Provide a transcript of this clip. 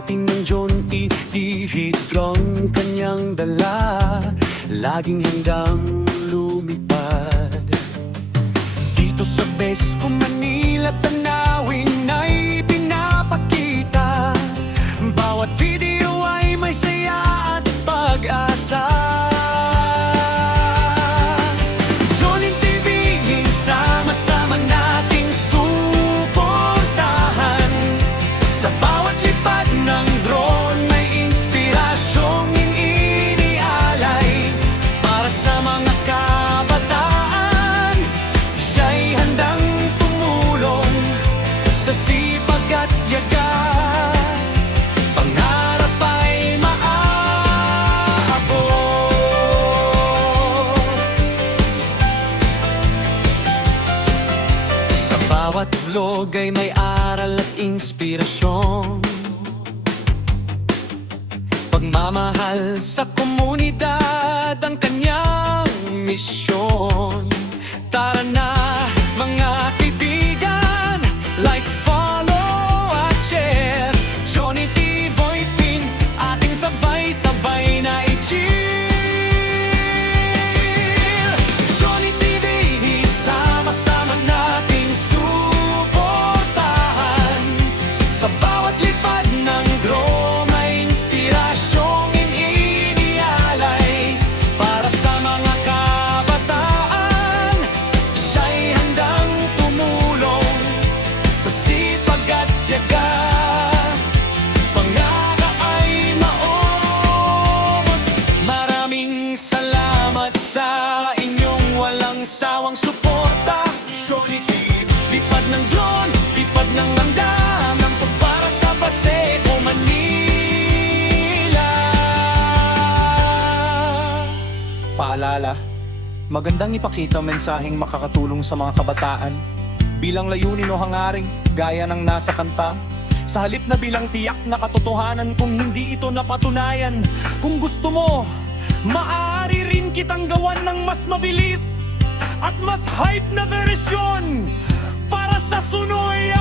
natin ng John T. Dihidrong kanyang dala, laging handang lumipad. Dito sa Besco, Manila, tanawin ay pinapakita. Bawat video ay may saya at pag-asa. Jonin TV, sama-sama nating suportahan. Sa bawat lipad ng drone may inspirasyong inialay. Para sa mga kabataan, siya'y handang tumulong sa sipag at yaga. Pangarap ay maaabot. Sa bawat vlog ay may aral at inspirasyon. Pagmamahal sa komunidad ang kanyang misyon. Tara na mga kaibigan, like, follow at share. Johnny T. Voipin, ating sabay-sabay na i-chill. Johnny TV, sama-sama nating suportahan. Sa bawat lipad ng drone may inspirasyong inialay. Para sa mga kabataan, siya'y handang tumulong sa sipag at tiyaga. Pangarap ay maot. Maraming salamat sa inyong walang sawang suporta. Johnny T, lipad ng drone, lipad ng langgam, ng pagpara sa Paseo, Manila. Paalala, magandang ipakita ang mensaheng makakatulong sa mga kabataan bilang layunin o hangaring gaya ng nasa kanta. Sa halip na bilang tiyak na katotohanan kung hindi ito napatunayan. Kung gusto mo, maaari rin kitang gawan ng mas mabilis at mas hype na versyon para sa sunoy.